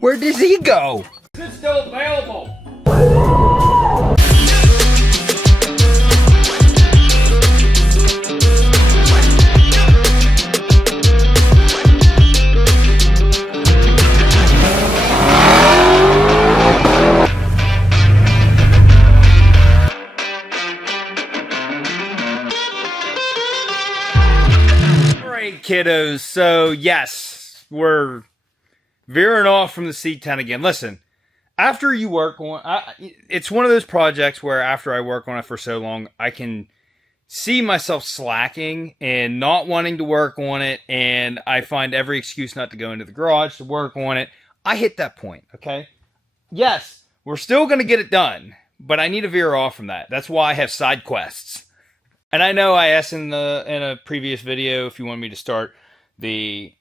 Where does he go? It's still available. Alright, kiddos, so yes, we're veering off from the C10 again. Listen, after you work on it's one of those projects where after I work on it for so long, I can see myself slacking and not wanting to work on it, and I find every excuse not to go into the garage to work on it. I hit that point, okay? Yes, we're still going to get it done, but I need to veer off from that. That's why I have side quests. And I know I asked in a previous video if you want me to start the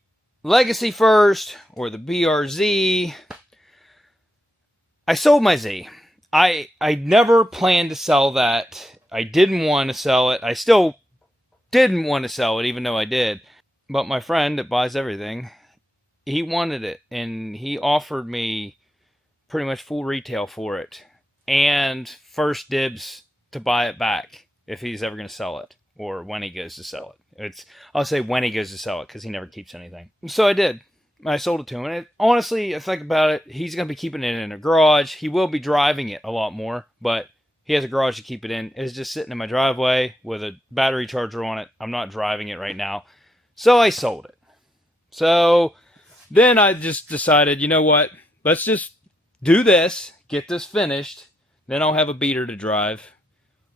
Legacy first or the BRZ. I sold my Z. I never planned to sell that. I didn't want to sell it. I still didn't want to sell it, even though I did. But my friend that buys everything, he wanted it, and he offered me pretty much full retail for it and first dibs to buy it back if he's ever going to sell it, or when he goes to sell it. I'll say when he goes to sell it, because he never keeps anything. So I did. I sold it to him. And honestly, I think about it, he's going to be keeping it in a garage. He will be driving it a lot more, but he has a garage to keep it in. It's just sitting in my driveway with a battery charger on it. I'm not driving it right now. So I sold it. So then I just decided, you know what? Let's just do this, get this finished. Then I'll have a beater to drive.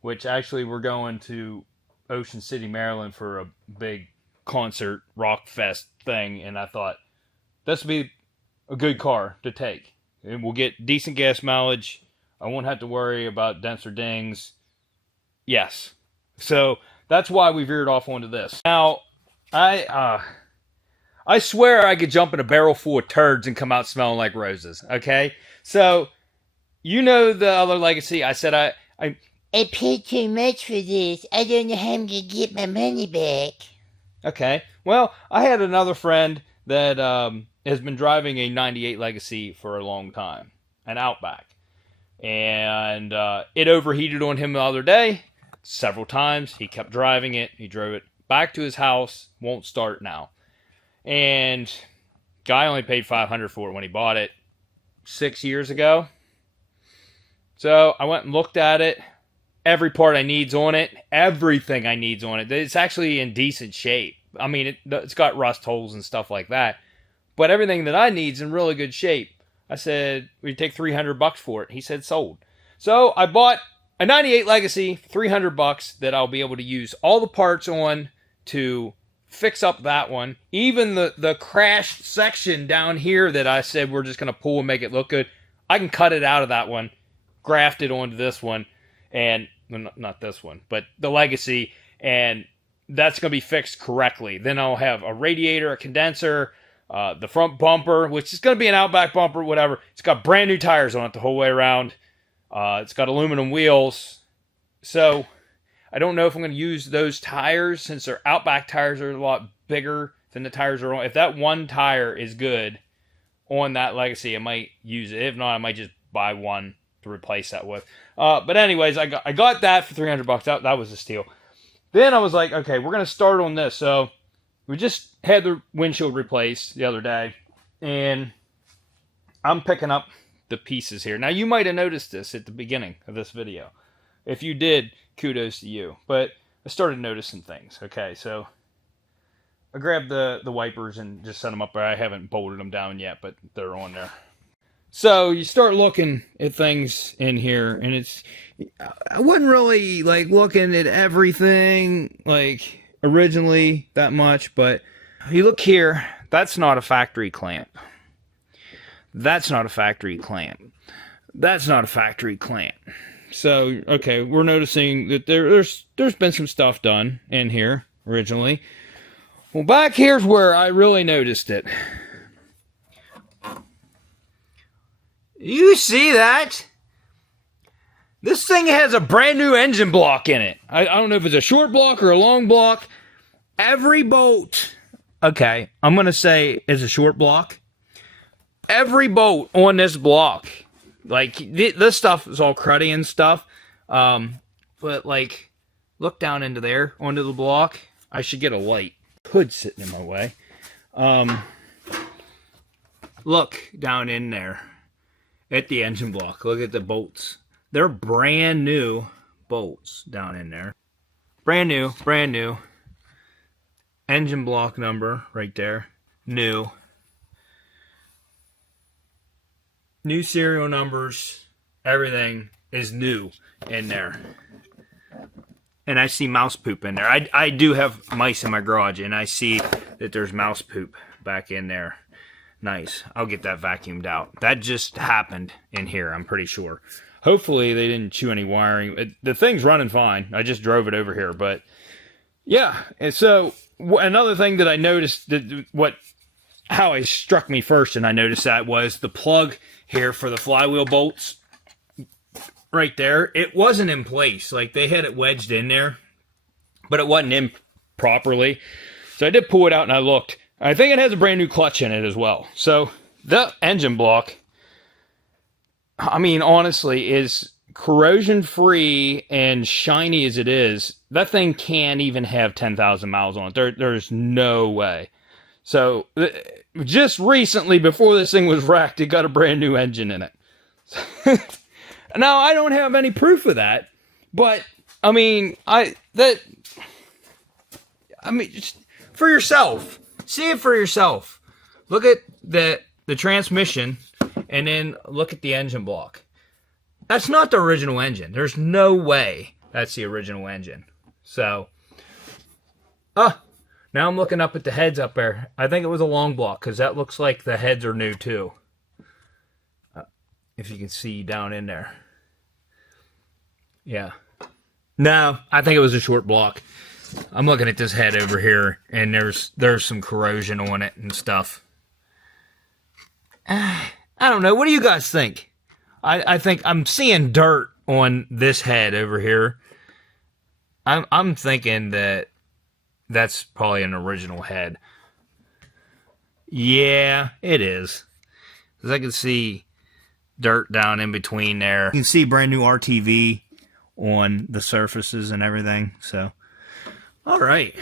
Which actually we're going to Ocean City, Maryland for a big concert, rock fest thing. And I thought, this would be a good car to take. And we'll get decent gas mileage. I won't have to worry about dents or dings. Yes. So that's why we veered off onto this. Now, I swear I could jump in a barrel full of turds and come out smelling like roses. Okay? So, you know the other Legacy. I said I paid too much for this. I don't know how I'm going to get my money back. Okay. Well, I had another friend that has been driving a 98 Legacy for a long time. An Outback. And it overheated on him the other day. Several times. He kept driving it. He drove it back to his house. Won't start now. And guy only paid $500 for it when he bought it 6 years ago. So I went and looked at it. Every part I need's on it. Everything I need's on it. It's actually in decent shape. I mean, it's got rust holes and stuff like that. But everything that I need's in really good shape. I said, we'd take $300 for it. He said, sold. So I bought a 98 Legacy, $300 that I'll be able to use all the parts on to fix up that one. Even the crashed section down here that I said we're just going to pull and make it look good. I can cut it out of that one, graft it onto this one. And not this one, but the Legacy, and that's going to be fixed correctly. Then I'll have a radiator, a condenser, the front bumper, which is going to be an Outback bumper, whatever. It's got brand new tires on it the whole way around. It's got aluminum wheels. So I don't know if I'm going to use those tires, since their Outback tires are a lot bigger than the tires are on. If that one tire is good on that Legacy, I might use it. If not, I might just buy one to replace that with. But anyways, I got that for $300. That was a steal. Then I was like, okay, we're going to start on this. So we just had the windshield replaced the other day, and I'm picking up the pieces here. Now, you might have noticed this at the beginning of this video. If you did, kudos to you. But I started noticing things. Okay, so I grabbed the wipers and just set them up there. I haven't bolted them down yet, but they're on there. So you start looking at things in here, and I wasn't really like looking at everything like originally that much, but you look here, that's not a factory clamp. That's not a factory clamp. That's not a factory clamp. So, okay, we're noticing that there's been some stuff done in here originally. Well, back here's where I really noticed it. You see that? This thing has a brand new engine block in it. I don't know if it's a short block or a long block. Every bolt, okay, I'm going to say is a short block. every bolt on this block, like, this stuff is all cruddy and stuff. But, like, look down into there, onto the block. I should get a light. Hood sitting in my way. Look down in there at the engine block. Look at the bolts. They're brand new bolts down in there. Brand new, brand new. Engine block number right there. New. New serial numbers. Everything is new in there. And I see mouse poop in there. I do have mice in my garage, and I see that there's mouse poop back in there. Nice. I'll get that vacuumed out. That just happened in here, I'm pretty sure. Hopefully they didn't chew any wiring. The thing's running fine. I just drove it over here, but yeah. And so another thing that I noticed, how it struck me first, and I noticed that, was the plug here for the flywheel bolts. Right there, it wasn't in place. Like, they had it wedged in there, but it wasn't in properly. So I did pull it out and I looked. I think it has a brand new clutch in it as well. So the engine block, I mean, honestly, is corrosion free and shiny as it is. That thing can't even have 10,000 miles on it. There's no way. So just recently, before this thing was wrecked, it got a brand new engine in it. Now, I don't have any proof of that, but I mean, just for yourself, see it for yourself. Look at the transmission, and then look at the engine block. That's not the original engine. There's no way that's the original engine. So, now I'm looking up at the heads up there. I think it was a long block, because that looks like the heads are new too. If you can see down in there. Yeah. No, I think it was a short block. I'm looking at this head over here, and there's some corrosion on it and stuff. I don't know. What do you guys think? I think I'm seeing dirt on this head over here. I'm thinking that that's probably an original head. Yeah, it is. 'Cause I can see dirt down in between there. You can see brand new RTV on the surfaces and everything. So, all right.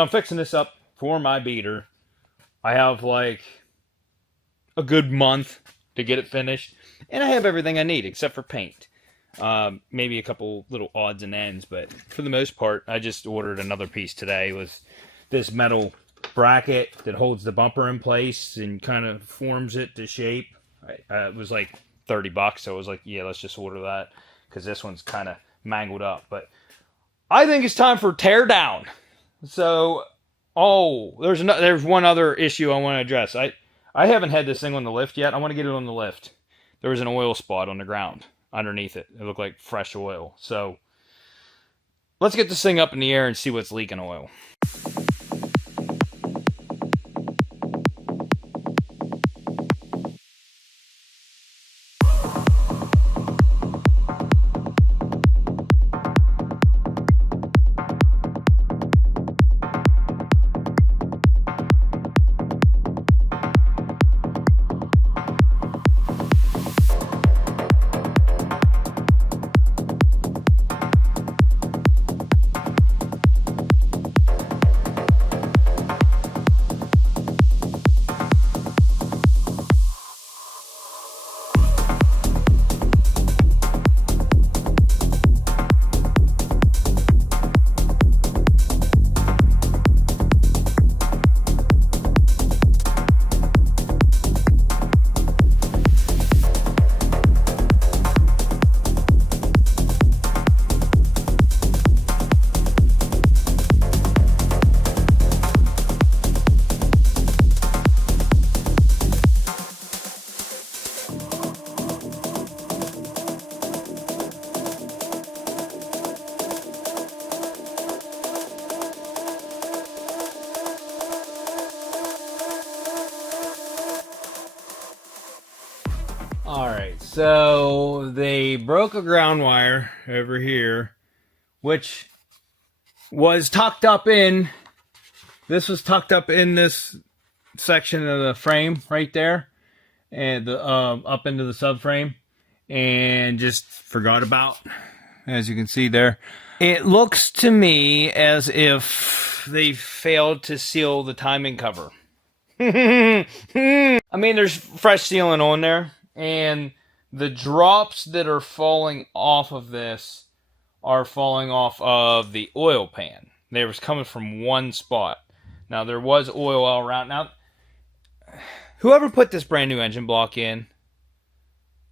I'm fixing this up for my beater. I have like a good month to get it finished, and I have everything I need except for paint. Maybe a couple little odds and ends, but for the most part, I just ordered another piece today with this metal bracket that holds the bumper in place and kind of forms it to shape. It was like $30, so I was like, yeah, let's just order that, because this one's kind of mangled up. But I think it's time for tear down. So, there's one other issue I want to address. I haven't had this thing on the lift yet. I want to get it on the lift. There was an oil spot on the ground underneath it. It looked like fresh oil. So, let's get this thing up in the air and see what's leaking oil. Alright, so they broke a ground wire over here, which was tucked up in, this was tucked up in this section of the frame right there. and the up into the subframe, and just forgot about, as you can see there. It looks to me as if they failed to seal the timing cover. I mean, there's fresh sealant on there, and the drops that are falling off of this are falling off of the oil pan. They was coming from one spot. Now, there was oil all around. Now, whoever put this brand new engine block in,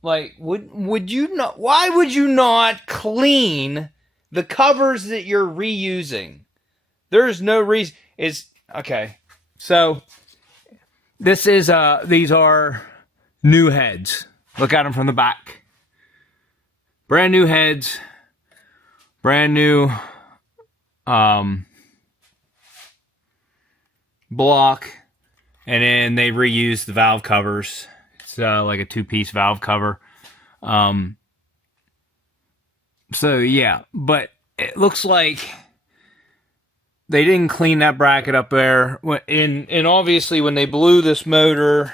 like, would you not? Why would you not clean the covers that you're reusing? There's no reason. Okay. So this is these are new heads. Look at them from the back. Brand new heads. Brand new block, and then they reused the valve covers. It's like a two-piece valve cover. So yeah, but it looks like they didn't clean that bracket up there. And obviously when they blew this motor,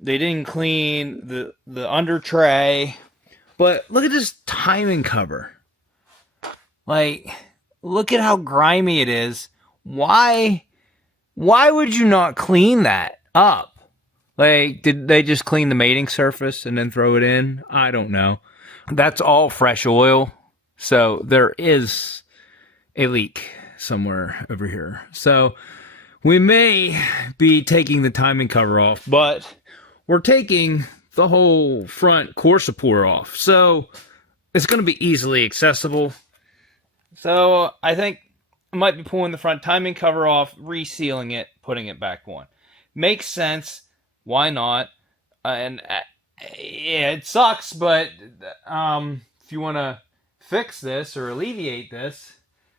they didn't clean the under tray. But look at this timing cover. Like, look at how grimy it is. Why would you not clean that up? Like, did they just clean the mating surface and then throw it in? I don't know. That's all fresh oil. So there is a leak somewhere over here. So we may be taking the timing cover off, but we're taking the whole front core support off. So it's going to be easily accessible. So I think I might be pulling the front timing cover off, resealing it, putting it back on. Makes sense. Why not? Yeah, it sucks, but if you want to fix this or alleviate this,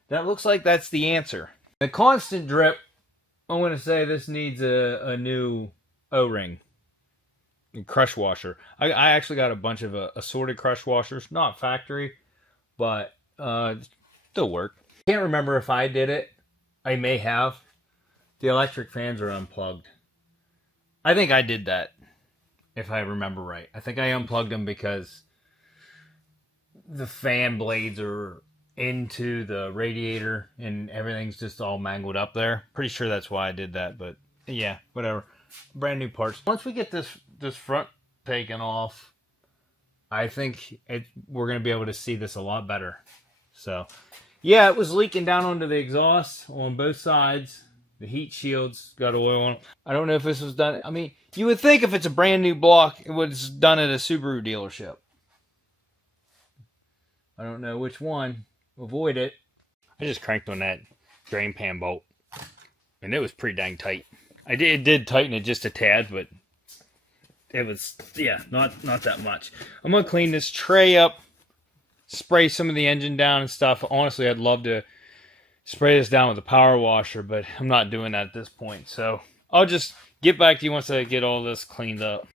that looks like that's the answer. The constant drip, I want to say this needs a new O-ring. Crush washer. I actually got a bunch of assorted crush washers. Not factory, but still work. Can't remember if I did it. I may have. The electric fans are unplugged. I think I did that, if I remember right. I think I unplugged them because the fan blades are into the radiator and everything's just all mangled up there. Pretty sure that's why I did that, but yeah, whatever. Brand new parts. Once we get this front taken off, I think we're going to be able to see this a lot better. So, yeah, it was leaking down onto the exhaust on both sides. The heat shields got oil on them. I don't know if this was done. I mean, you would think if it's a brand new block, it was done at a Subaru dealership. I don't know which one. Avoid it. I just cranked on that drain pan bolt, and it was pretty dang tight. It did tighten it just a tad, but it was, yeah, not that much. I'm going to clean this tray up, spray some of the engine down and stuff. Honestly, I'd love to spray this down with a power washer, but I'm not doing that at this point. So I'll just get back to you once I get all this cleaned up.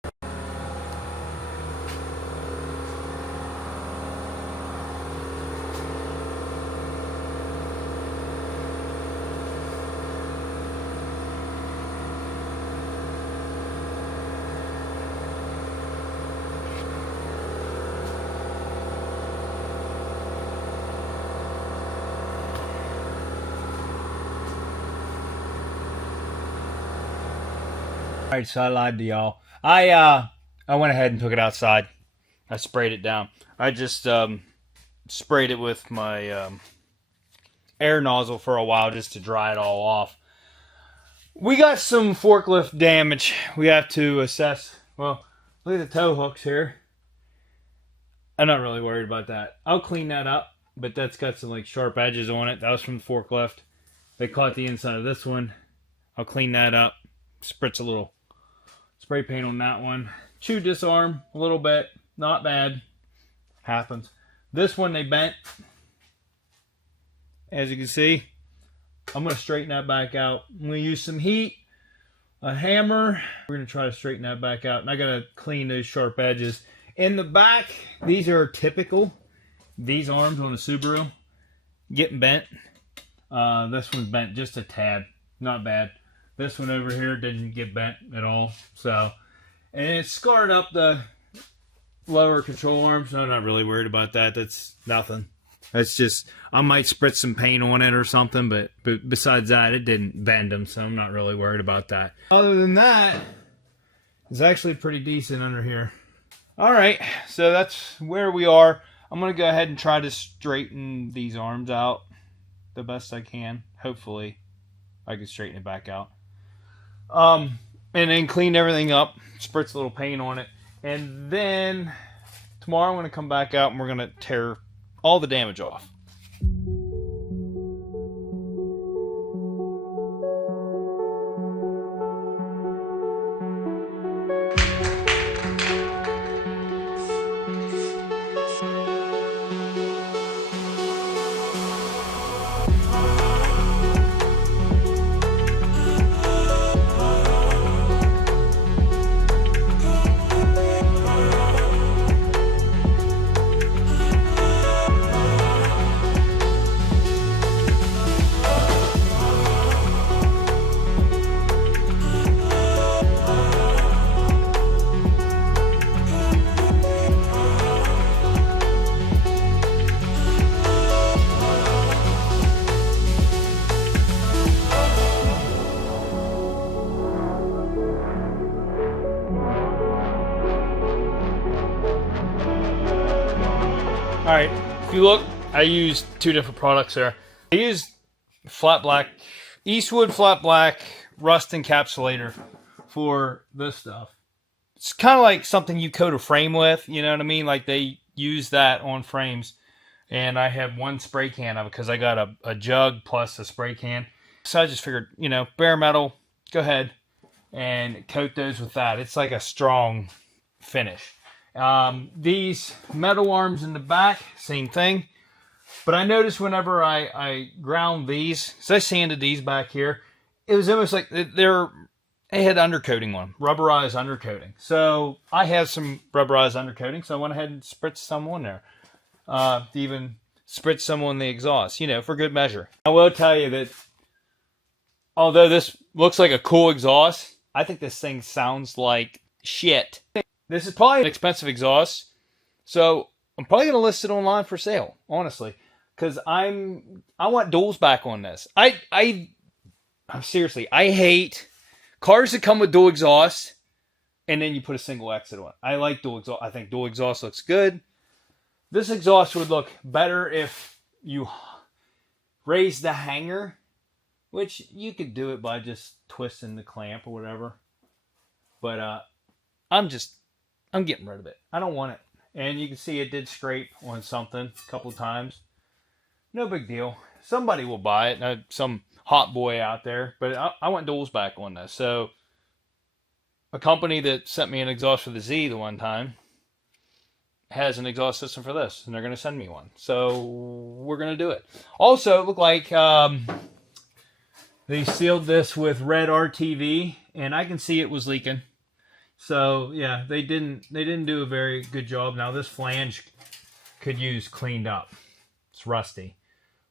Alright, so I lied to y'all. I went ahead and took it outside. I sprayed it down. I just sprayed it with my air nozzle for a while just to dry it all off. We got some forklift damage we have to assess. Well, look at the tow hooks here. I'm not really worried about that. I'll clean that up, but that's got some like sharp edges on it. That was from the forklift. They caught the inside of this one. I'll clean that up. Spritz a little spray paint on that one. Chew disarm a little bit. Not bad. Happens. This one they bent. As you can see. I'm going to straighten that back out. I'm going to use some heat. A hammer. We're going to try to straighten that back out. And I got to clean those sharp edges. In the back, these are typical. These arms on the Subaru getting bent. This one's bent just a tad. Not bad. This one over here didn't get bent at all. So, And it scarred up the lower control arms. I'm not really worried about that. That's nothing. That's just, I might spritz some paint on it or something, but besides that, it didn't bend them, so I'm not really worried about that. Other than that, it's actually pretty decent under here. All right, so that's where we are. I'm going to go ahead and try to straighten these arms out the best I can. Hopefully, I can straighten it back out. And then clean everything up, spritz a little paint on it, and then tomorrow I'm going to come back out and we're going to tear all the damage off. Alright, if you look, I used two different products there. I used flat black, Eastwood flat black rust encapsulator for this stuff. It's kind of like something you coat a frame with, you know what I mean? Like they use that on frames. And I have one spray can of it because I got a jug plus a spray can. So I just figured, you know, bare metal, go ahead and coat those with that. It's like a strong finish. These metal arms in the back, same thing. But I noticed whenever I ground these, so I sanded these back here, it was almost like they had undercoating on them, rubberized undercoating. So I have some rubberized undercoating, so I went ahead and spritzed some on there. Even spritz some on the exhaust, you know, for good measure. I will tell you that although this looks like a cool exhaust, I think this thing sounds like shit. This is probably an expensive exhaust, so I'm probably going to list it online for sale, honestly, because I want duals back on this. I'm seriously, I hate cars that come with dual exhaust and then you put a single exit on it. I like dual exhaust. I think dual exhaust looks good. This exhaust would look better if you raised the hanger, which you could do it by just twisting the clamp or whatever. But I'm getting rid of it. I don't want it. And you can see it did scrape on something a couple of times. No big deal. Somebody will buy it. Some hot boy out there. But I want duals back on this. So a company that sent me an exhaust for the Z the one time has an exhaust system for this. And they're going to send me one. So we're going to do it. Also, it looked like they sealed this with red RTV. And I can see it was leaking. So yeah, they didn't do a very good job. Now this flange could use cleaned up. It's rusty.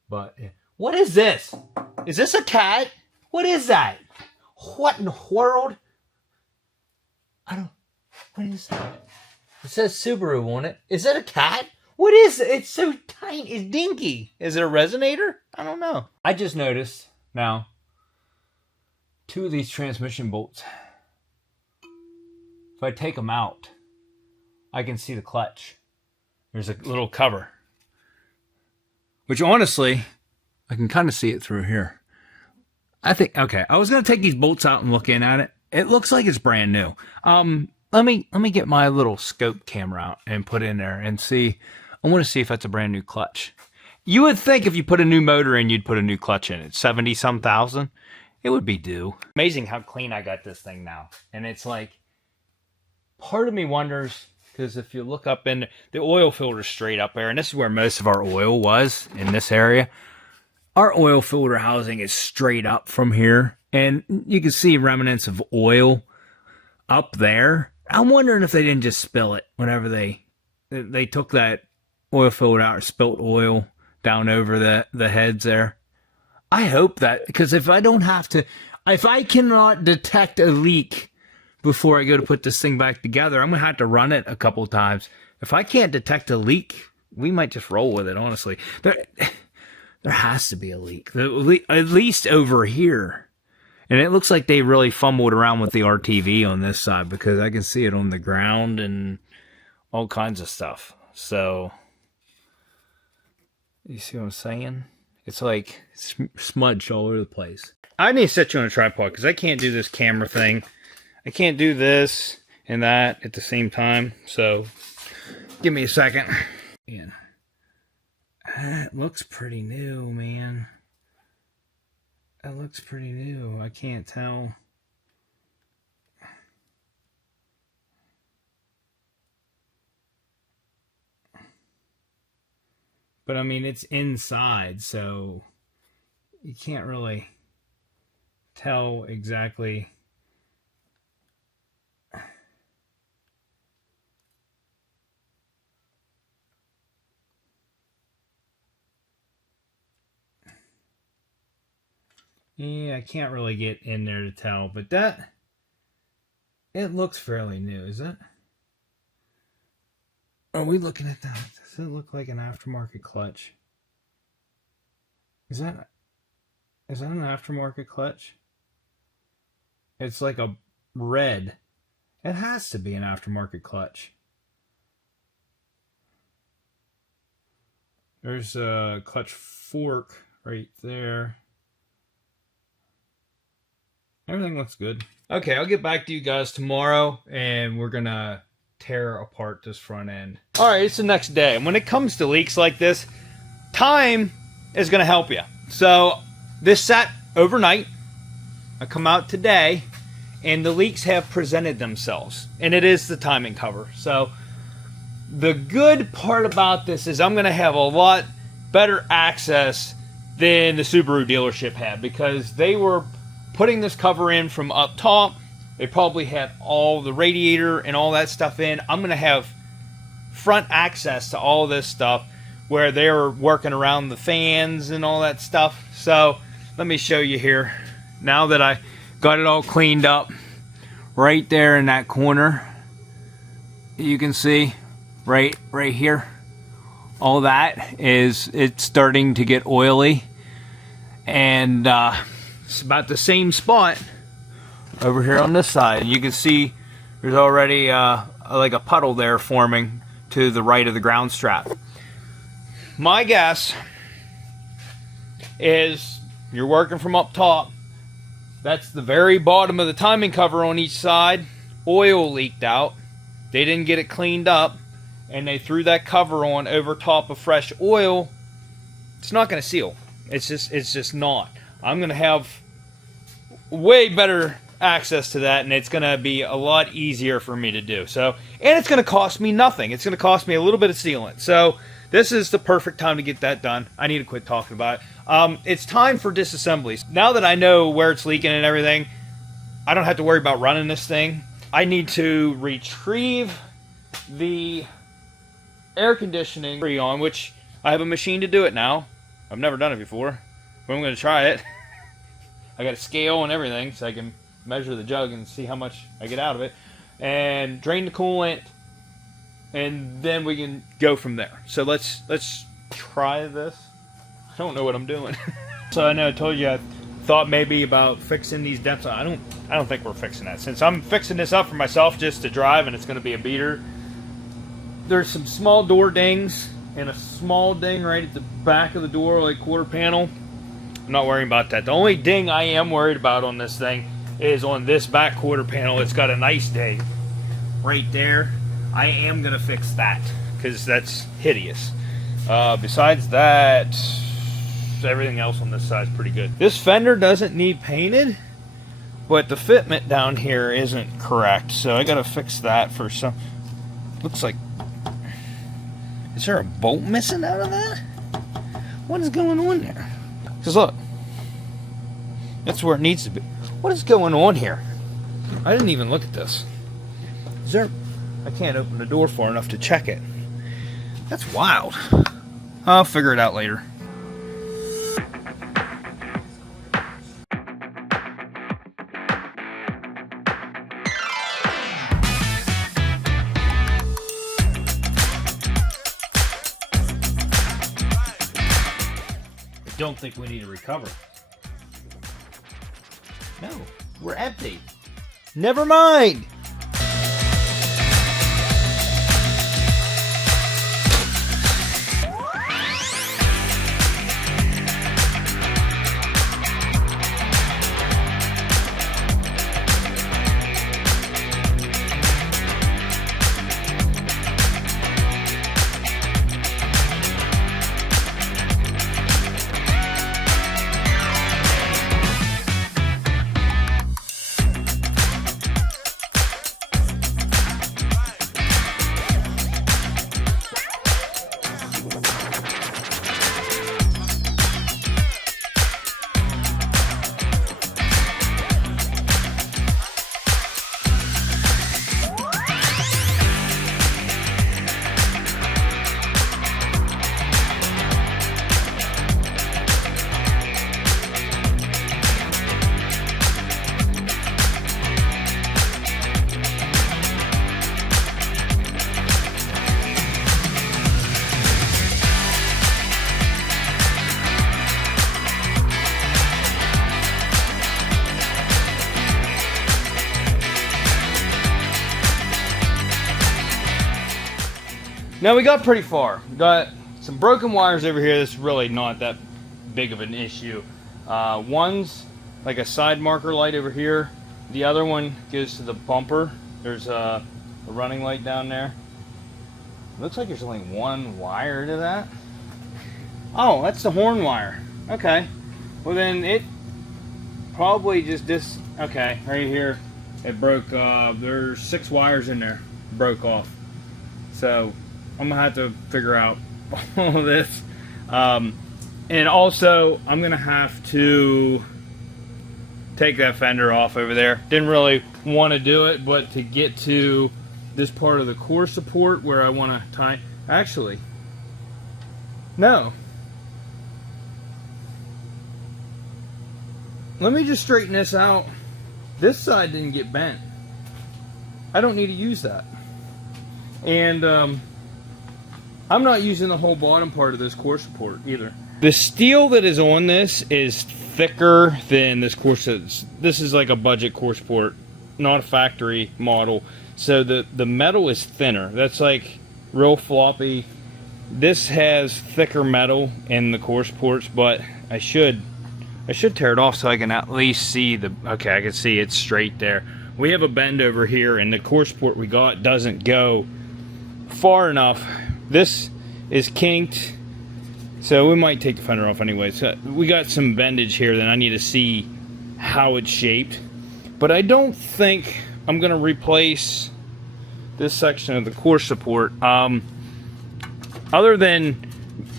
But yeah. What is this? Is this a cat? What is that? What in the world? What is that? It says Subaru on it. Is that a cat? What is it? It's so tiny. It's dinky. Is it a resonator? I don't know. I just noticed now 2 of these transmission bolts. If I take them out, I can see the clutch. There's a little cover. Which honestly, I can kind of see it through here. I think, okay, I was going to take these bolts out and look in at it. It looks like it's brand new. Let me get my little scope camera out and put it in there and see. I want to see if that's a brand new clutch. You would think if you put a new motor in, you'd put a new clutch in it. 70-some thousand. It would be due. Amazing how clean I got this thing now. And it's like, part of me wonders, because if you look up in the oil filter straight up there, and this is where most of our oil was in this area. Our oil filter housing is straight up from here. And you can see remnants of oil up there. I'm wondering if they didn't just spill it whenever they took that oil filter out or spilt oil down over the heads there. I hope that, because if I cannot detect a leak before I go to put this thing back together. I'm going to have to run it a couple of times. If I can't detect a leak, we might just roll with it, honestly. There has to be a leak, at least over here. And it looks like they really fumbled around with the RTV on this side, because I can see it on the ground and all kinds of stuff. So, you see what I'm saying? It's like smudged all over the place. I need to set you on a tripod because I can't do this camera thing. I can't do this and that at the same time. So, give me a second. Man, it looks pretty new, man. It looks pretty new. I can't tell. But I mean, it's inside, so you can't really tell exactly. Yeah, I can't really get in there to tell, but it looks fairly new, is it? Are we looking at that? Does it look like an aftermarket clutch? Is that an aftermarket clutch? It's like a red. It has to be an aftermarket clutch. There's a clutch fork right there. Everything looks good. Okay, I'll get back to you guys tomorrow, and we're gonna tear apart this front end. All right, it's the next day, and when it comes to leaks like this, time is gonna help you. So this sat overnight. I come out today, and the leaks have presented themselves, and it is the timing cover. So the good part about this is I'm gonna have a lot better access than the Subaru dealership had, because they were putting this cover in from up top. They probably had all the radiator and all that stuff in. I'm going to have front access to all this stuff where they're working around the fans and all that stuff. So let me show you here. Now that I got it all cleaned up, right there in that corner, you can see right here, all that it's starting to get oily. And it's about the same spot over here on this side. You can see there's already like a puddle there forming to the right of the ground strap. My guess is you're working from up top. That's the very bottom of the timing cover on each side. Oil leaked out. They didn't get it cleaned up, and they threw that cover on over top of fresh oil. It's not going to seal. It's just not. I'm going to have way better access to that, and it's going to be a lot easier for me to do. So, and it's going to cost me nothing. It's going to cost me a little bit of sealant. So this is the perfect time to get that done. I need to quit talking about it. It's time for disassemblies. Now that I know where it's leaking and everything, I don't have to worry about running this thing. I need to retrieve the air conditioning Freon, which I have a machine to do it now. I've never done it before, but I'm going to try it. I got a scale and everything, so I can measure the jug and see how much I get out of it. And drain the coolant, and then we can go from there. So let's try this. I don't know what I'm doing. So I know I told you I thought maybe about fixing these dents. I don't think we're fixing that. Since I'm fixing this up for myself just to drive, and it's going to be a beater. There's some small door dings and a small ding right at the back of the door, like quarter panel. I'm not worrying about that. The only ding I am worried about on this thing is on this back quarter panel. It's got a nice ding right there. I am going to fix that because that's hideous. Besides that, everything else on this side is pretty good. This fender doesn't need painted, but the fitment down here isn't correct. So I got to fix that for some. Looks like, is there a bolt missing out of that? What is going on there? Because look, that's where it needs to be. What is going on here? I didn't even look at this. Is there? I can't open the door far enough to check it. That's wild. I'll figure it out later. don't think we need to recover. No, we're empty. Never mind. Now we got pretty far. We got some broken wires over here. That's really not that big of an issue. One's like a side marker light over here. The other one goes to the bumper. There's a running light down there. Looks like there's only one wire to that. Oh, that's the horn wire. Okay. Well then it probably just okay, right here. It broke, there's 6 wires in there. Broke off. So I'm gonna have to figure out all of this. And also, I'm gonna have to take that fender off over there. Didn't really want to do it, but to get to this part of the core support where I want to tie. Actually, no. Let me just straighten this out. This side didn't get bent. I don't need to use that. And I'm not using the whole bottom part of this core support either. The steel that is on this is thicker than this core support. This is like a budget core support, not a factory model. So the metal is thinner. That's like real floppy. This has thicker metal in the core supports, but I should tear it off so I can at least see the, okay, I can see it's straight there. We have a bend over here and the core support we got doesn't go far enough. This is kinked, so we might take the fender off anyway. So we got some bendage here that I need to see how it's shaped. But I don't think I'm gonna replace this section of the core support. Other than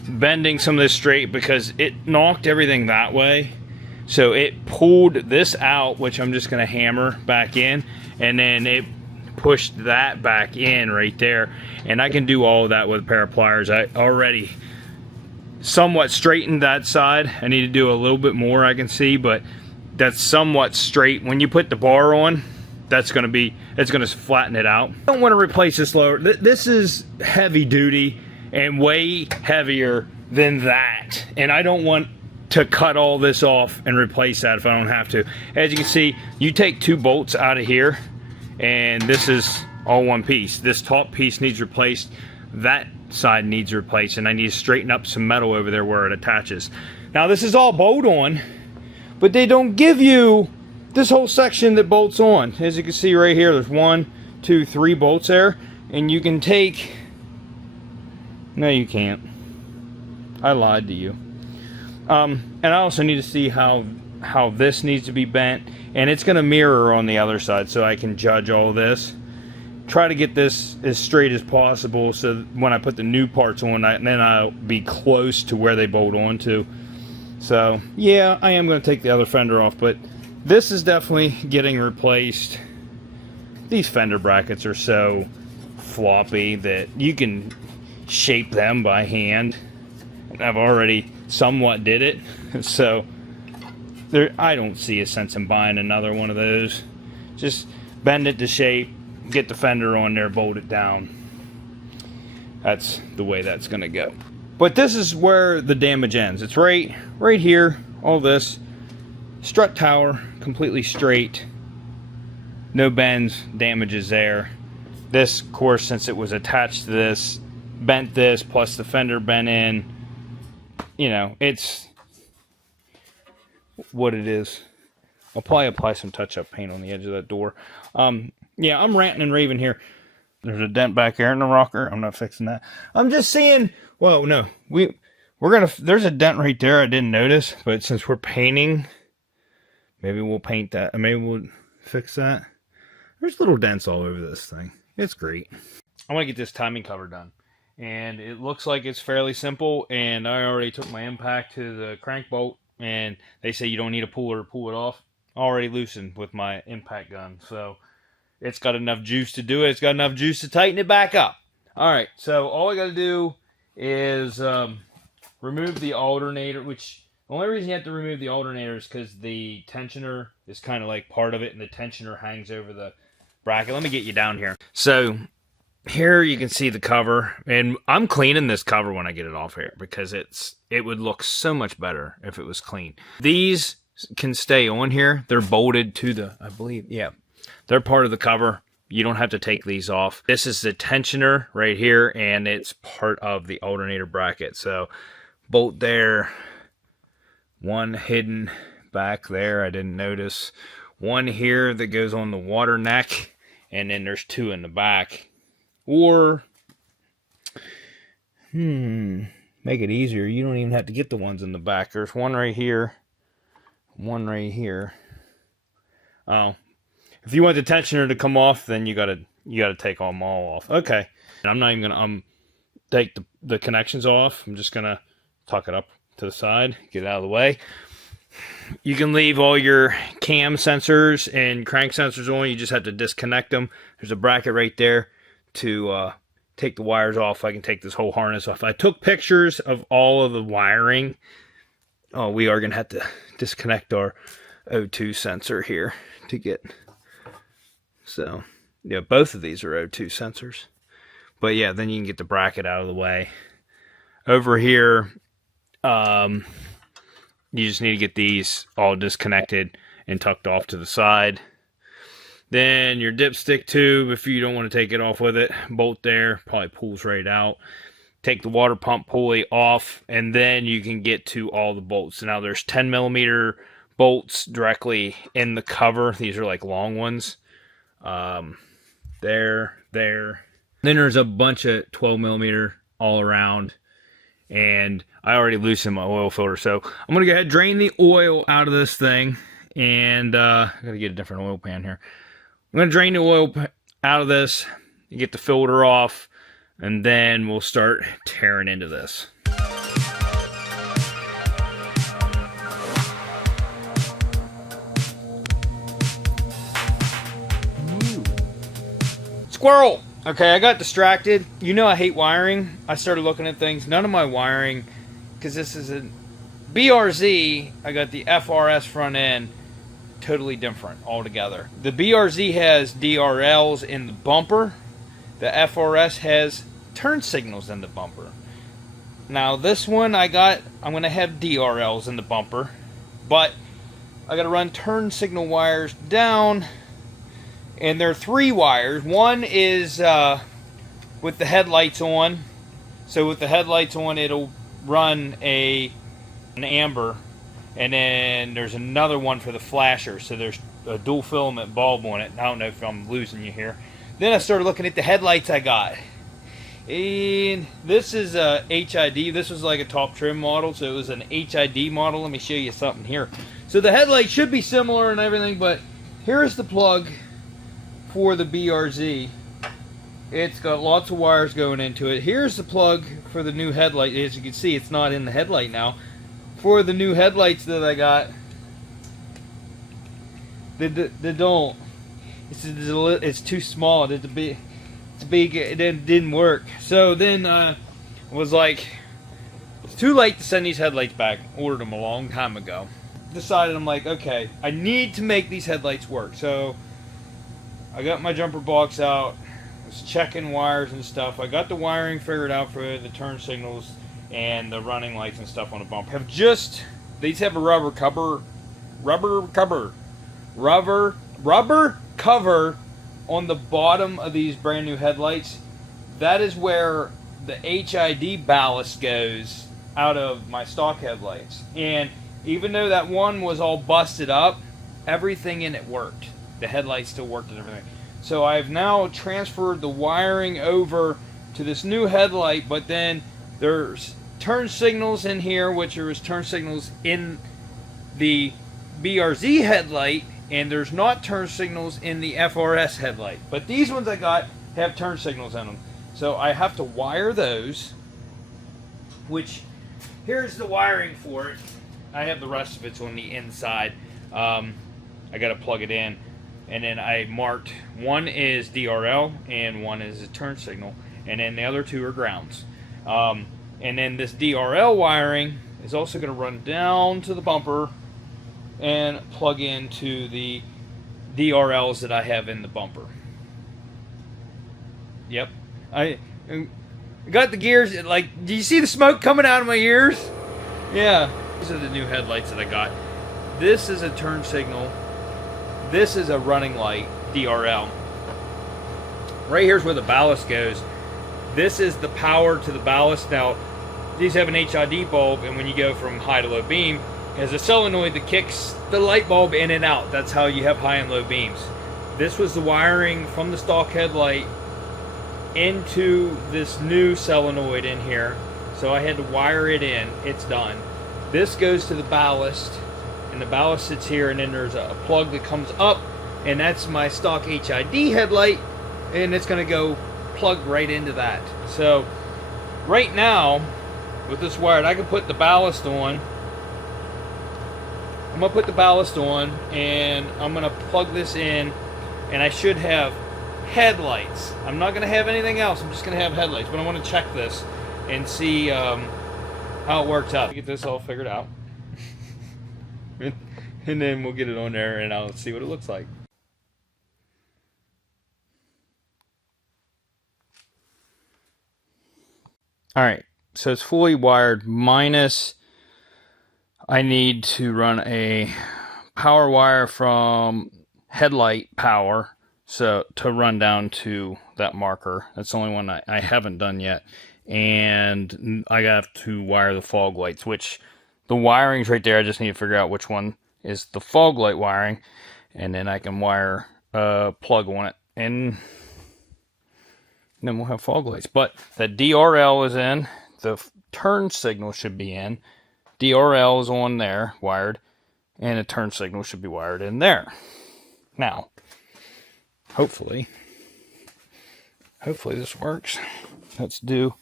bending some of this straight because it knocked everything that way. So it pulled this out, which I'm just gonna hammer back in, and then it pushed that back in right there, and I can do all of that with a pair of pliers. I already somewhat straightened that side. I need to do a little bit more, I can see, but that's somewhat straight. When you put the bar on, it's gonna flatten it out. I don't want to replace this lower. This is heavy duty and way heavier than that, and I don't want to cut all this off and replace that if I don't have to. As you can see, you take 2 bolts out of here and this is all one piece. This top piece needs replaced, that side needs replaced, and I need to straighten up some metal over there where it attaches. Now this is all bolt on, but they don't give you this whole section that bolts on. As you can see right here, there's 1, 2, 3 bolts there, and you can take, no you can't, I lied to you. And I also need to see how this needs to be bent, and it's going to mirror on the other side so I can judge all this. Try to get this as straight as possible so when I put the new parts on, then I'll be close to where they bolt onto. So yeah, I am going to take the other fender off, but this is definitely getting replaced. These fender brackets are so floppy that you can shape them by hand. I've already somewhat did it, so I don't see a sense in buying another one of those. Just bend it to shape, get the fender on there, bolt it down. That's the way that's gonna go. But this is where the damage ends. It's right here. All this strut tower completely straight, no bends, damages there. This, of course, since it was attached to this, bent this, plus the fender bent in. You know, it's what it is. I'll probably apply some touch-up paint on the edge of that door. Yeah, I'm ranting and raving here. There's a dent back there in the rocker. I'm not fixing that. I'm just seeing. Well, no, we're gonna. There's a dent right there. I didn't notice, but since we're painting, maybe we'll paint that. Maybe we'll fix that. There's little dents all over this thing. It's great. I want to get this timing cover done, and it looks like it's fairly simple. And I already took my impact to the crank bolt, and they say you don't need a puller to pull it off. Already loosened with my impact gun, so it's got enough juice to do it. It's got enough juice to tighten it back up. All right, so all I got to do is remove the alternator, which the only reason you have to remove the alternator is because the tensioner is kind of like part of it, and the tensioner hangs over the bracket. Let me get you down here. So here you can see the cover, and I'm cleaning this cover when I get it off here because it would look so much better if it was clean. These can stay on here. They're bolted to the, I believe, yeah, they're part of the cover. You don't have to take these off. This is the tensioner right here, and it's part of the alternator bracket. So bolt there, one hidden back there, I didn't notice. One here that goes on the water neck, and then there's two in the back. Or, make it easier. You don't even have to get the ones in the back. There's one right here, one right here. Oh. If you want the tensioner to come off, then you gotta take them all off. Okay. And I'm not even gonna take the connections off. I'm just gonna tuck it up to the side, get it out of the way. You can leave all your cam sensors and crank sensors on. You just have to disconnect them. There's a bracket right there to take the wires off. I can take this whole harness off. I took pictures of all of the wiring. Oh, we are gonna have to disconnect our O2 sensor here to get. So, yeah, both of these are O2 sensors. But yeah, then you can get the bracket out of the way. Over here, you just need to get these all disconnected and tucked off to the side. Then your dipstick tube, if you don't want to take it off with it, bolt there, probably pulls right out. Take the water pump pulley off, and then you can get to all the bolts. Now there's 10mm bolts directly in the cover. These are like long ones. There. Then there's a bunch of 12mm all around, and I already loosened my oil filter, so I'm gonna go ahead and drain the oil out of this thing, and I gotta get a different oil pan here. I'm gonna drain the oil out of this, get the filter off, and then we'll start tearing into this. Squirrel! Okay, I got distracted. You know I hate wiring. I started looking at things. None of my wiring, because this is a BRZ, I got the FRS front end, totally different altogether. The BRZ has DRLs in the bumper. The FRS has turn signals in the bumper. Now this one I'm going to have DRLs in the bumper, but I got to run turn signal wires down. And there are 3 wires. One is with the headlights on. So with the headlights on, it'll run an amber. And then there's another one for the flasher. So there's a dual filament bulb on it. I don't know if I'm losing you here. Then I started looking at the headlights I got. And this is a HID. This was like a top trim model. So it was an HID model. Let me show you something here. So the headlight should be similar and everything. But here's the plug for the BRZ. It's got lots of wires going into it. Here's the plug for the new headlight. As you can see, it's not in the headlight now. For the new headlights that I got, they don't. It's too small. It's big. It didn't work. So then I was like, it's too late to send these headlights back. Ordered them a long time ago. Decided, I'm like, okay, I need to make these headlights work. So I got my jumper box out, was checking wires and stuff. I got the wiring figured out for the turn signals, and the running lights and stuff on the bumper have just, these have a rubber cover on the bottom of these brand new headlights. That is where the HID ballast goes out of my stock headlights. And even though that one was all busted up, everything in it worked. The headlights still worked and everything. So I've now transferred the wiring over to this new headlight, but then there's turn signals in here, which are turn signals in the BRZ headlight, and there's not turn signals in the FRS headlight. But these ones I got have turn signals in them. So I have to wire those, which here's the wiring for it. I have the rest of it's on the inside. I got to plug it in, and then I marked one is DRL and one is a turn signal, and then the other two are grounds. And then this DRL wiring is also going to run down to the bumper and plug into the DRLs that I have in the bumper. Yep. I got the gears, like, do you see the smoke coming out of my ears? Yeah. These are the new headlights that I got. This is a turn signal. This is a running light, DRL. Right here's where the ballast goes. This is the power to the ballast. Now, these have an HID bulb, and when you go from high to low beam, there's a solenoid that kicks the light bulb in and out. That's how you have high and low beams. This was the wiring from the stock headlight into this new solenoid in here. So I had to wire it in. It's done. This goes to the ballast, and the ballast sits here, and then there's a plug that comes up, and that's my stock HID headlight, and it's going to go plug right into that. So right now, with this wired, I can put the ballast on. I'm going to put the ballast on, and I'm going to plug this in, and I should have headlights. I'm not going to have anything else. I'm just going to have headlights, but I want to check this and see how it works out. Get this all figured out. And then we'll get it on there, and I'll see what it looks like. Alright, so it's fully wired, minus I need to run a power wire from headlight power, so to run down to that marker. That's the only one I haven't done yet. And I have to wire the fog lights, which the wiring's right there. I just need to figure out which one is the fog light wiring, and then I can wire a plug on it, and then we'll have fog lights. But the DRL is in, the turn signal should be in, DRL is on there, wired, and a turn signal should be wired in there. Now, hopefully this works. Let's do,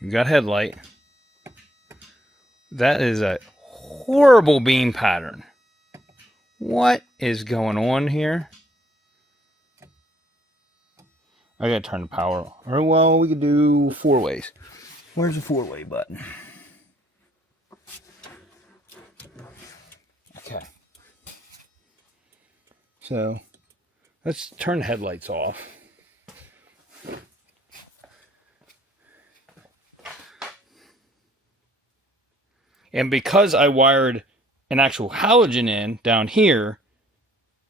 you got headlight. That is a horrible beam pattern. What is going on here? I gotta turn the power on. Or, well, we could do 4 ways. Where's the 4-way button? Okay. So, let's turn the headlights off. And because I wired an actual halogen in down here,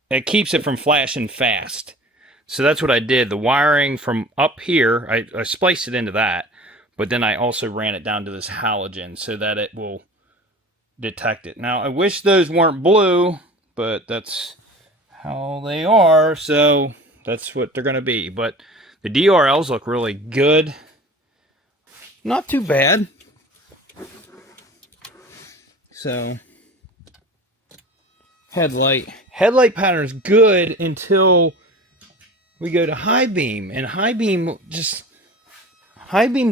it keeps it from flashing fast. So that's what I did. The wiring from up here, I spliced it into that, but then I also ran it down to this halogen so that it will detect it. Now, I wish those weren't blue, but that's how they are, so that's what they're going to be. But the DRLs look really good. Not too bad. So, headlight pattern is good until we go to high beam, and high beam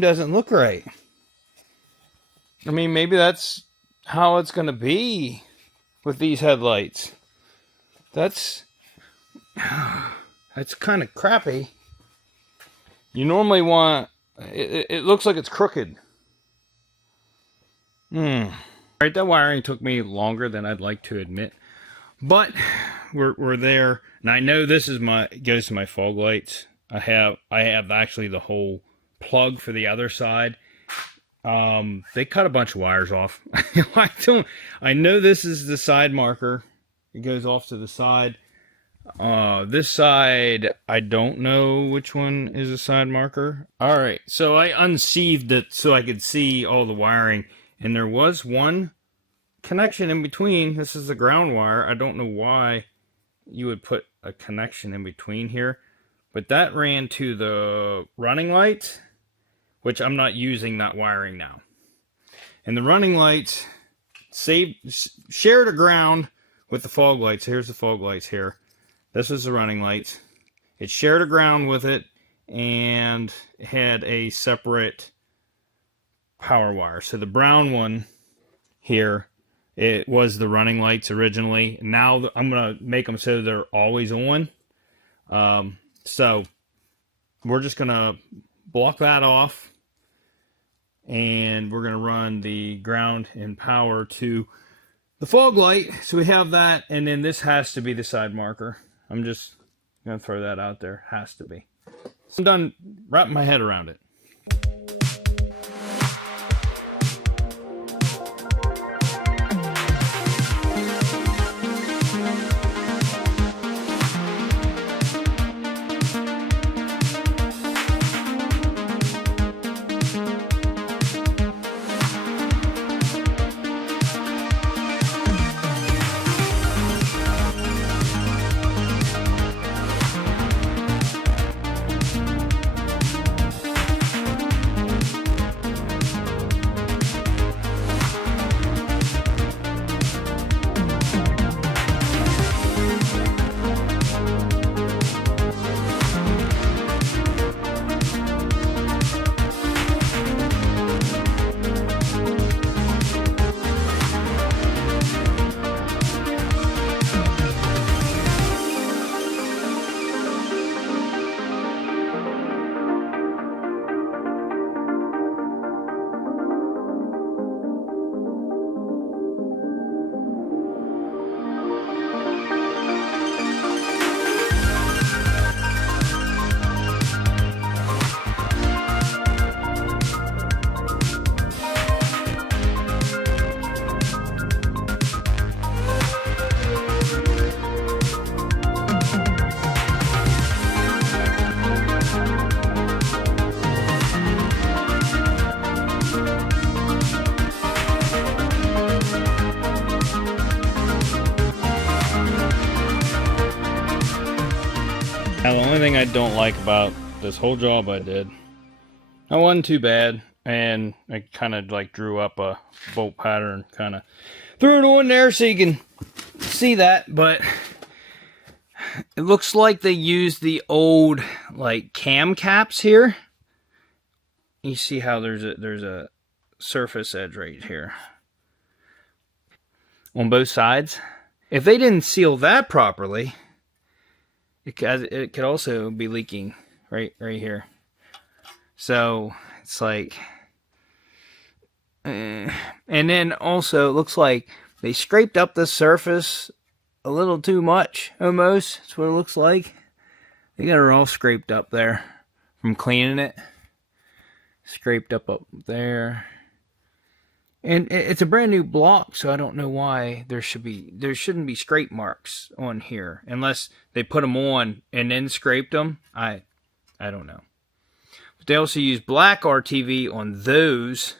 doesn't look right. I mean, maybe that's how it's going to be with these headlights. That's kind of crappy. You normally want, it looks like it's crooked. Right, that wiring took me longer than I'd like to admit, but we're there. And I know this is goes to my fog lights. I have actually the whole plug for the other side They cut a bunch of wires off. I know this is the side marker. It goes off to the side. This side, I don't know which one is a side marker. All right, so I unsieved it so I could see all the wiring, and there was one connection in between. This is the ground wire. I don't know why you would put a connection in between here, but that ran to the running lights, which I'm not using that wiring now. And the running lights shared a ground with the fog lights. Here's the fog lights here. This is the running lights. It shared a ground with it and had a separate power wire. So the brown one here, it was the running lights originally. Now I'm going to make them so they're always on. So we're just going to block that off. And we're going to run the ground and power to the fog light. So we have that. And then this has to be the side marker. I'm just going to throw that out there. Has to be. So I'm done wrapping my head around it. Now, the only thing I don't like about this whole job I did, it wasn't too bad, and I kind of like drew up a bolt pattern, kind of threw it on there so you can see that, but it looks like they used the old like cam caps here. You see how there's a surface edge right here on both sides. If they didn't seal that properly, it could also be leaking right here. So it's like, and then also it looks like they scraped up the surface a little too much, almost. That's what it looks like. They got it all scraped up there from cleaning it. Scraped up there. And it's a brand new block, so I don't know why there shouldn't be scrape marks on here unless they put them on and then scraped them. I don't know. But they also use black RTV on those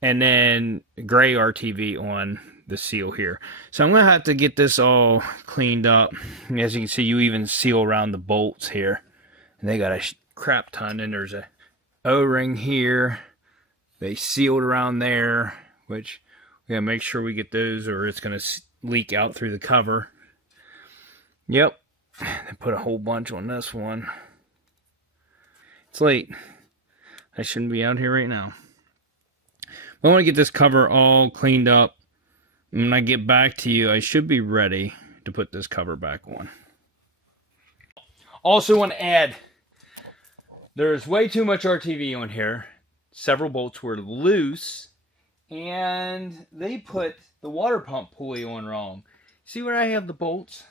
and then gray RTV on the seal here. So I'm going to have to get this all cleaned up. As you can see, you even seal around the bolts here. And they got a crap ton, and there's a O-ring here. They sealed around there, which we gotta make sure we get those or it's gonna leak out through the cover. Yep, they put a whole bunch on this one. It's late. I shouldn't be out here right now. I want to get this cover all cleaned up. And when I get back to you, I should be ready to put this cover back on. Also want to add, there's way too much RTV on here. Several bolts were loose, and they put the water pump pulley on wrong. See where I have the bolts?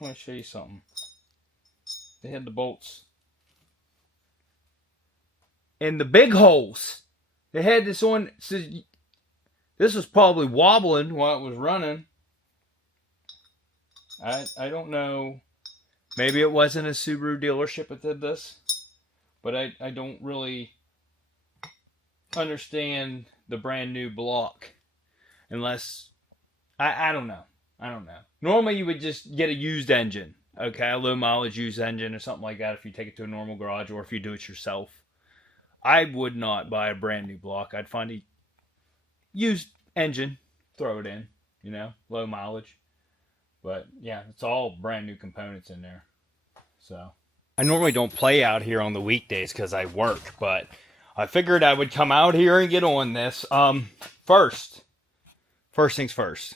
I want to show you something. They had the bolts in the big holes. They had this on. This was probably wobbling while it was running. I don't know. Maybe it wasn't a Subaru dealership that did this. But I don't really understand the brand new block. Unless, I don't know. I don't know. Normally you would just get a used engine. Okay, a low mileage used engine or something like that if you take it to a normal garage or if you do it yourself. I would not buy a brand new block. I'd find a used engine, throw it in, you know, low mileage. But yeah, it's all brand new components in there. So I normally don't play out here on the weekdays because I work, but I figured I would come out here and get on this. First things first.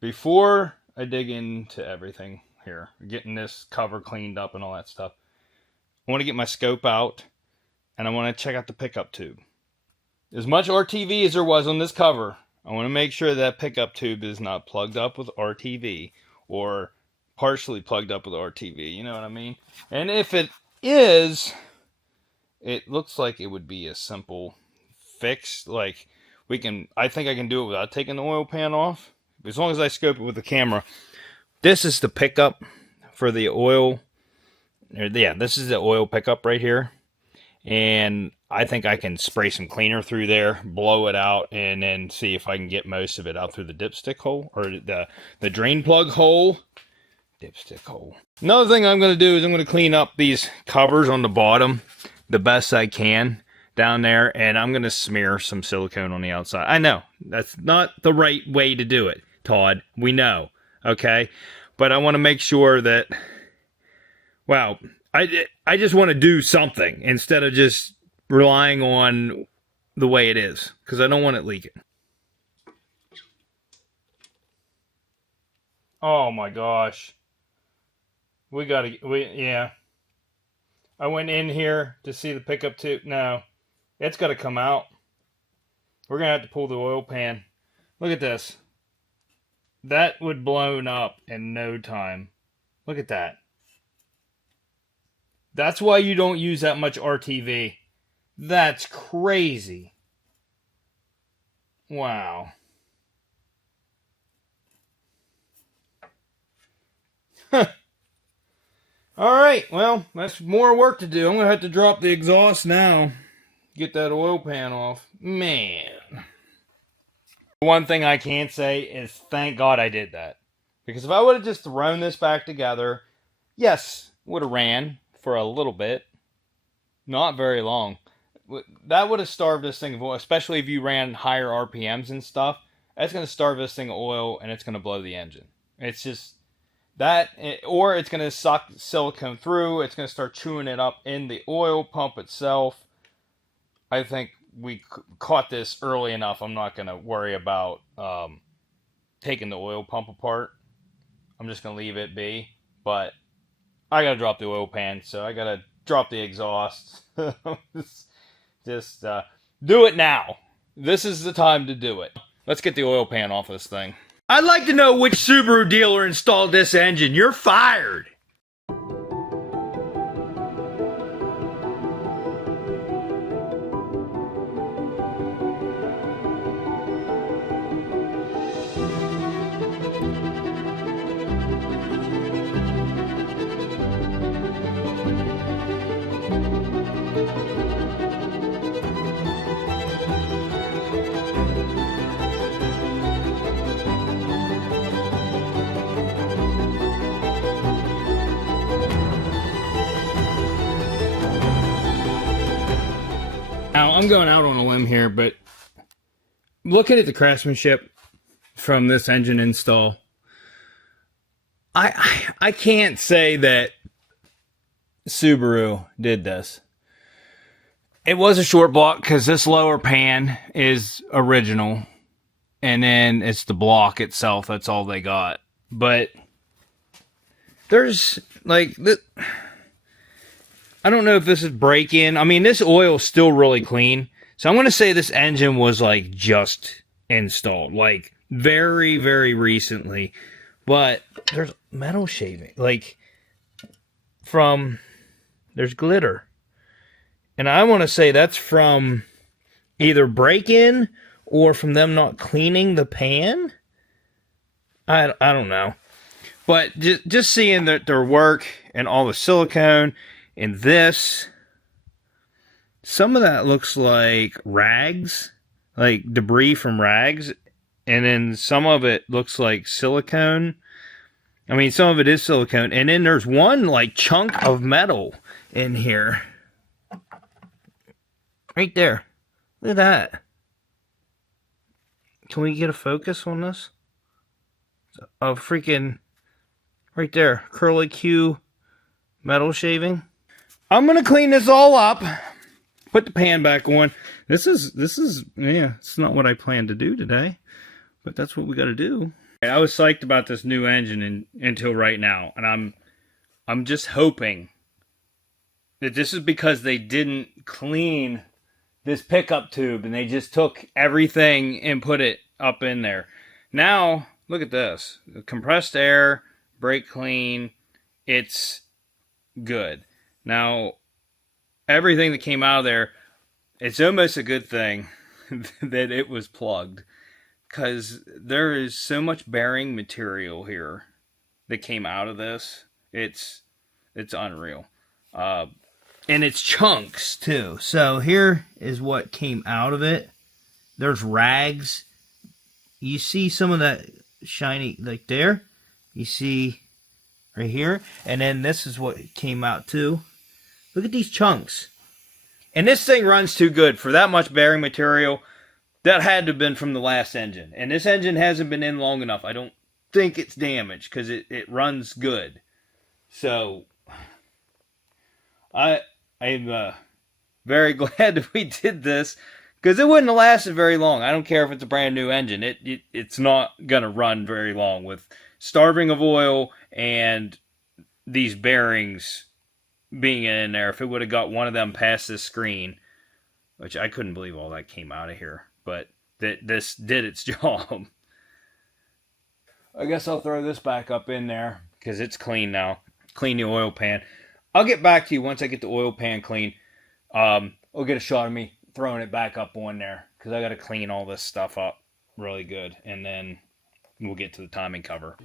Before I dig into everything here, getting this cover cleaned up and all that stuff, I want to get my scope out and I want to check out the pickup tube. As much RTV as there was on this cover, I want to make sure that pickup tube is not plugged up with RTV or partially plugged up with RTV, you know what I mean? And if it is, it looks like it would be a simple fix. Like I think I can do it without taking the oil pan off. As long as I scope it with the camera. This is the pickup for the oil. Yeah, this is the oil pickup right here. And I think I can spray some cleaner through there, blow it out, and then see if I can get most of it out through the dipstick hole, or the drain plug hole. Dipstick hole. Another thing I'm going to do is I'm going to clean up these covers on the bottom the best I can down there, and I'm going to smear some silicone on the outside. I know, that's not the right way to do it, Todd. We know, okay? But I want to make sure that, well, I just want to do something instead of just relying on the way it is, because I don't want it leaking. Oh my gosh. Yeah. I went in here to see the pickup tube. No, it's got to come out. We're going to have to pull the oil pan. Look at this. That would blown up in no time. Look at that. That's why you don't use that much RTV. That's crazy. Wow. Alright, well, that's more work to do. I'm going to have to drop the exhaust now. Get that oil pan off. Man. One thing I can't say is thank God I did that. Because if I would have just thrown this back together, yes, would have ran for a little bit. Not very long. That would have starved this thing of oil, especially if you ran higher RPMs and stuff. That's going to starve this thing of oil and it's going to blow the engine. It's just that, or it's going to suck silicone through. It's going to start chewing it up in the oil pump itself. I think we caught this early enough. I'm not going to worry about taking the oil pump apart. I'm just going to leave it be. But I got to drop the oil pan, so I got to drop the exhaust. Just do it now. This is the time to do it. Let's get the oil pan off this thing. I'd like to know which Subaru dealer installed this engine. You're fired. Now, I'm going out on a limb here, but looking at the craftsmanship from this engine install, I can't say that Subaru did this. It was a short block because this lower pan is original, and then it's the block itself. That's all they got. But there's like I don't know if this is break-in. I mean, this oil is still really clean. So I'm going to say this engine was like just installed, like very, very recently. But there's metal shaving, like there's glitter. And I want to say that's from either break-in or from them not cleaning the pan. I don't know. But just seeing their work and all the silicone and this, some of that looks like rags, like debris from rags, and then some of it looks like silicone. I mean, some of it is silicone, and then there's one like chunk of metal in here. Right there. Look at that. Can we get a focus on this? A freaking right there, curly Q metal shaving. I'm gonna clean this all up, put the pan back on. This is yeah, it's not what I planned to do today, but that's what we got to do. I was psyched about this new engine until right now, and I'm just hoping that this is because they didn't clean this pickup tube and they just took everything and put it up in there. Now look at this: the compressed air, brake clean, it's good. Now everything that came out of there, it's almost a good thing that it was plugged, because there is so much bearing material here that came out of this. It's unreal. And it's chunks too. So here is what came out of it. There's rags. You see some of that shiny, like there. You see right here. And then this is what came out too. Look at these chunks. And this thing runs too good for that much bearing material. That had to have been from the last engine. And this engine hasn't been in long enough. I don't think it's damaged because it runs good. So I'm very glad that we did this, because it wouldn't have lasted very long. I don't care if it's a brand new engine. It's not going to run very long with starving of oil and these bearings being in there. If it would have got one of them past this screen, which I couldn't believe all that came out of here, but this did its job. I guess I'll throw this back up in there because it's clean now. Clean the oil pan. I'll get back to you once I get the oil pan clean. I'll get a shot of me throwing it back up on there, because I got to clean all this stuff up really good, and then we'll get to the timing cover.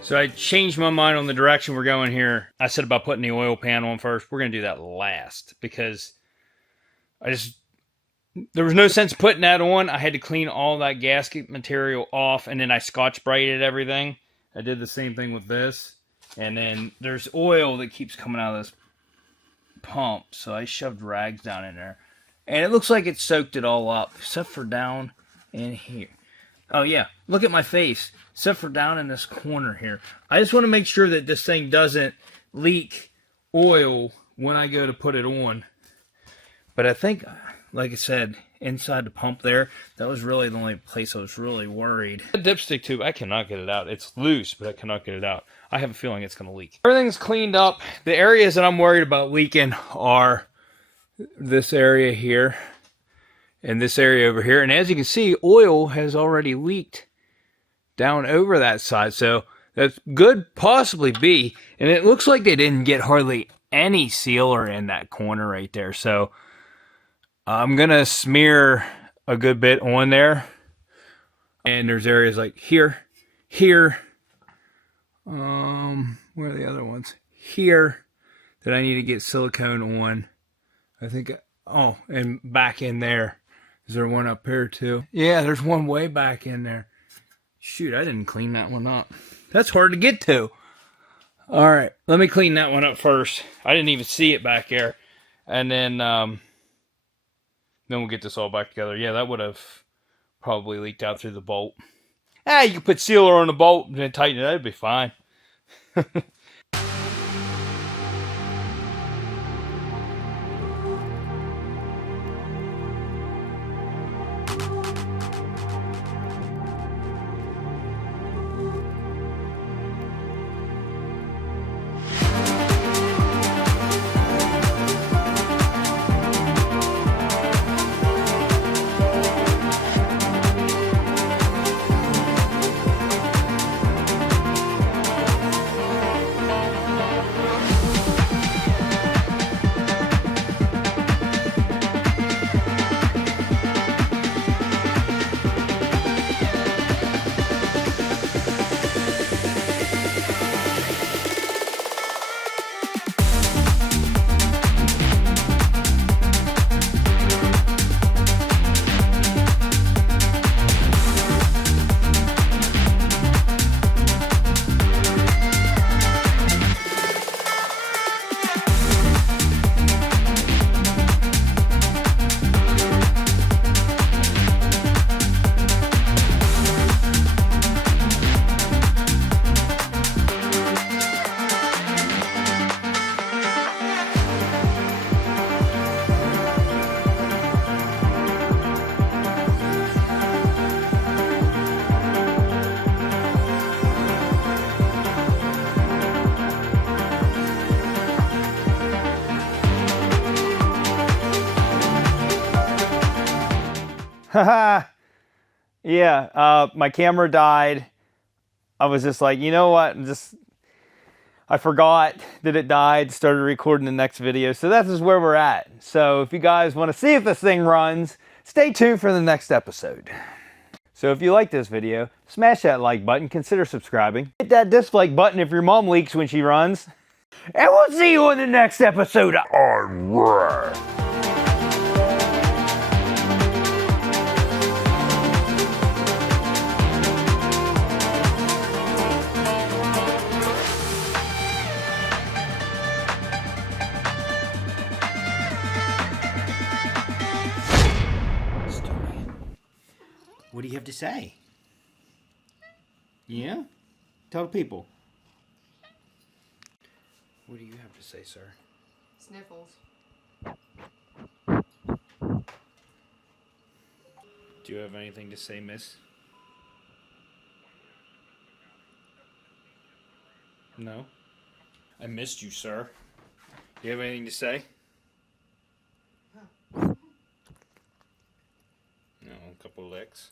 So I changed my mind on the direction we're going here. I said about putting the oil pan on first. We're going to do that last, because there was no sense putting that on. I had to clean all that gasket material off, and then I Scotch-Brighted everything. I did the same thing with this. And then there's oil that keeps coming out of this pump, so I shoved rags down in there. And it looks like it soaked it all up, except for down in here. Oh yeah, look at my face, except for down in this corner here. I just want to make sure that this thing doesn't leak oil when I go to put it on. But I think, like I said, inside the pump there, that was really the only place I was really worried. The dipstick tube, I cannot get it out. It's loose, but I cannot get it out. I have a feeling it's going to leak. Everything's cleaned up. The areas that I'm worried about leaking are this area here and this area over here. And as you can see, oil has already leaked down over that side. So that could possibly be. And it looks like they didn't get hardly any sealer in that corner right there. So I'm going to smear a good bit on there. And there's areas like here, where are the other ones? Here, that I need to get silicone on. I think, oh, and back in there. Is there one up here too? Yeah, there's one way back in there. Shoot, I didn't clean that one up. That's hard to get to. All right, let me clean that one up first. I didn't even see it back there. And then we'll get this all back together. Yeah, that would have probably leaked out through the bolt. You could put sealer on the bolt and then tighten it. That'd be fine. Haha. Yeah, my camera died. I was just like, you know what? I forgot that it died, started recording the next video. So that's just where we're at. So if you guys want to see if this thing runs, stay tuned for the next episode. So if you like this video, smash that like button, consider subscribing. Hit that dislike button if your mom leaks when she runs. And we'll see you in the next episode. Alright. What do you have to say? Yeah? Tell the people. What do you have to say, sir? Sniffles. Do you have anything to say, miss? No? I missed you, sir. Do you have anything to say? No, a couple licks.